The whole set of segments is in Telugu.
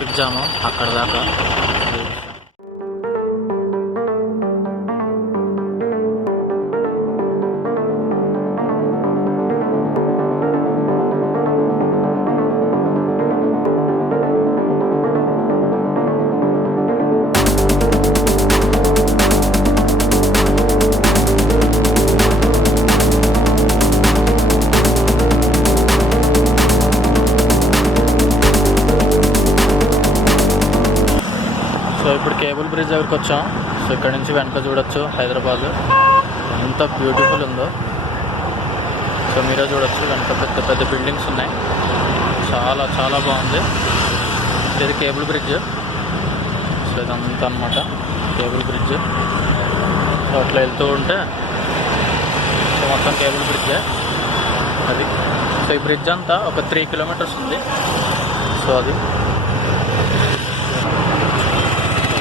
ట్రాఫిక్ జాము అక్కడ దాకా. సో ఇప్పుడు కేబుల్ బ్రిడ్జ్ దగ్గరికి వచ్చాం. సో ఇక్కడ నుంచి వెనక చూడొచ్చు హైదరాబాద్ ఎంత బ్యూటిఫుల్ ఉందో. సో మీరే చూడొచ్చు వెనక పెద్ద పెద్ద బిల్డింగ్స్ ఉన్నాయి. చాలా చాలా బాగుంది. ఇది కేబుల్ బ్రిడ్జ్. సో ఇదంతా అనమాట కేబుల్ బ్రిడ్జ్. సో అట్లా వెళ్తూ ఉంటే సో మొత్తం కేబుల్ బ్రిడ్జే అది. సో ఈ బ్రిడ్జ్ అంతా ఒక 3 కిలోమీటర్స్ ఉంది. సో అది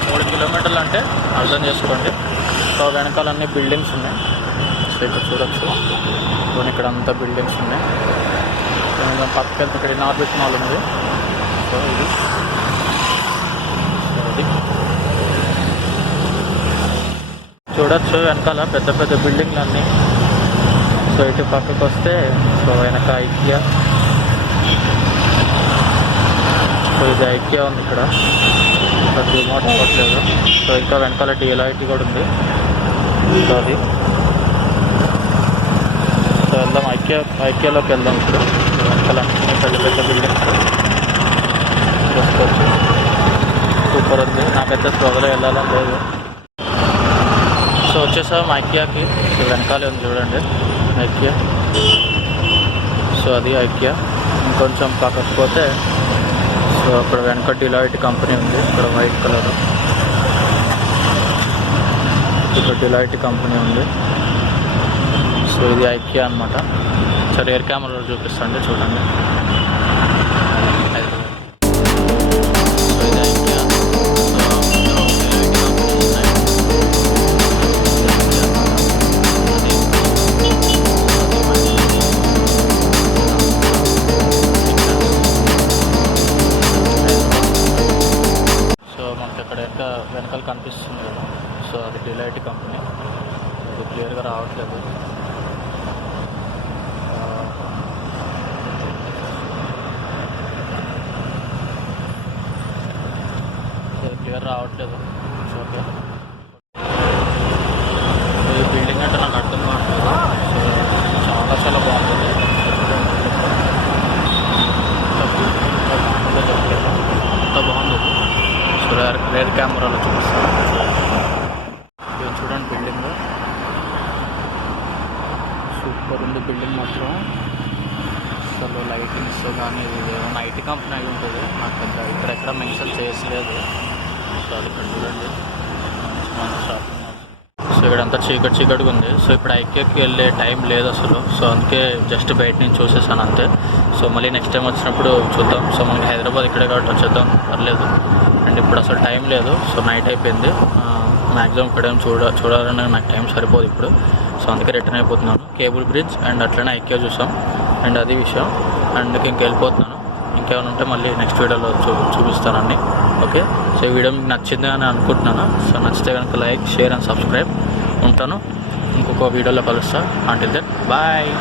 3 కిలోమీటర్లు అంటే అర్థం చేసుకోండి. సో వెనకాలన్నీ బిల్డింగ్స్ ఉన్నాయి. సో ఇక్కడ చూడొచ్చు. సో ఇక్కడ అంతా బిల్డింగ్స్ ఉన్నాయి. పక్కన ఇక్కడ నార్బిట్ మాల్ ఉంది. సో ఇది అది చూడొచ్చు వెనకాల పెద్ద పెద్ద బిల్డింగ్లు అన్నీ. సో ఇటు పక్కకు వస్తే సో వెనక ఐకియా. సో ఇది ఐకియా ఉంది ఇక్కడ. రిమోట్ అవ్వట్లేదు. సో ఇంకా వెనకాల డిఎల్ఐటి కూడా ఉంది. సో అది సో వెళ్దాం ఐకియాలోకి వెళ్దాం. ఇప్పుడు వెనకాల పెద్ద పెద్ద బిల్డింగ్స్ చూసుకోవచ్చు. సూపర్ ఉంది. నాకైతే స్లోగా వెళ్ళాలని లేదు. సో వచ్చేసాం ఐకియాకి. సో వెనకాలే ఉంది చూడండి ఐకియా. సో అది ఐకియా. ఇంకొంచెం పక్కకు పోతే సో అక్కడ వెనక డిలైట్ కంపెనీ ఉంది. ఇక్కడ వైట్ కలర్ ఇక్కడ డిలైట్ కంపెనీ ఉంది. సో ఇది ఐకియా అనమాట. సరే రియర్ కెమెరాలో చూపిస్తాండి చూడండి. సో ఇది ఐకియా. వెనకాల కనిపిస్తుంది కదా. సో అది డిలైట్ కంపెనీ. అది క్లియర్గా రావట్లేదు. క్లియర్ రావట్లేదు. ఓకే ఈ బిల్డింగ్ అంటే నాకు అర్థం కావట్లేదు. సో చాలా చాలా బాగుంటుంది. అంత బాగుంది. సో రేర్ కెమెరాలో చూపిస్తాను. ఇది చూడండి బిల్డింగ్ సూపర్ ఉంది. బిల్డింగ్ మాత్రం అసలు లైటింగ్స్ కానీ ఇది ఏమన్నా ఐటీ కంపెనీ అయి ఉంటుంది. నాకు పెద్ద ఇక్కడెక్కడ మెన్షన్ చేయలేదు. సో అది ఇక్కడ చూడండి మంచి షాపింగ్ మాల్. సో ఇక్కడంతా చీకటిగా ఉంది. సో ఇప్పుడు ఐకియాకి వెళ్ళే టైం లేదు అసలు. సో అందుకే జస్ట్ బయట నుంచి చూసేసాను అంతే. సో మళ్ళీ నెక్స్ట్ టైం వచ్చినప్పుడు చూద్దాం. సో మనకి హైదరాబాద్ ఇక్కడే కాబట్టి వచ్చేద్దాం పర్లేదు. అండ్ ఇప్పుడు అసలు టైం లేదు. సో నైట్ అయిపోయింది. మ్యాక్సిమం ఇక్కడేం చూడాలని నాకు టైం సరిపోదు ఇప్పుడు. సో అందుకే రిటర్న్ అయిపోతున్నాను. కేబుల్ బ్రిడ్జ్ అండ్ అట్లనే ఐకియా చూసాం. అండ్ అది విషయం. అండ్ ఇంకెళ్ళిపోతున్నాను. ఇంకేమైనా ఉంటే మళ్ళీ నెక్స్ట్ వీడియోలో చూపిస్తానండి. ఓకే. సో ఈ వీడియో మీకు నచ్చింది అని అనుకుంటున్నాను. సో నచ్చితే కనుక లైక్, షేర్ అండ్ సబ్స్క్రైబ్. ఉంటాను. ఇంకొక వీడియోలో కలుస్తా. Until then bye.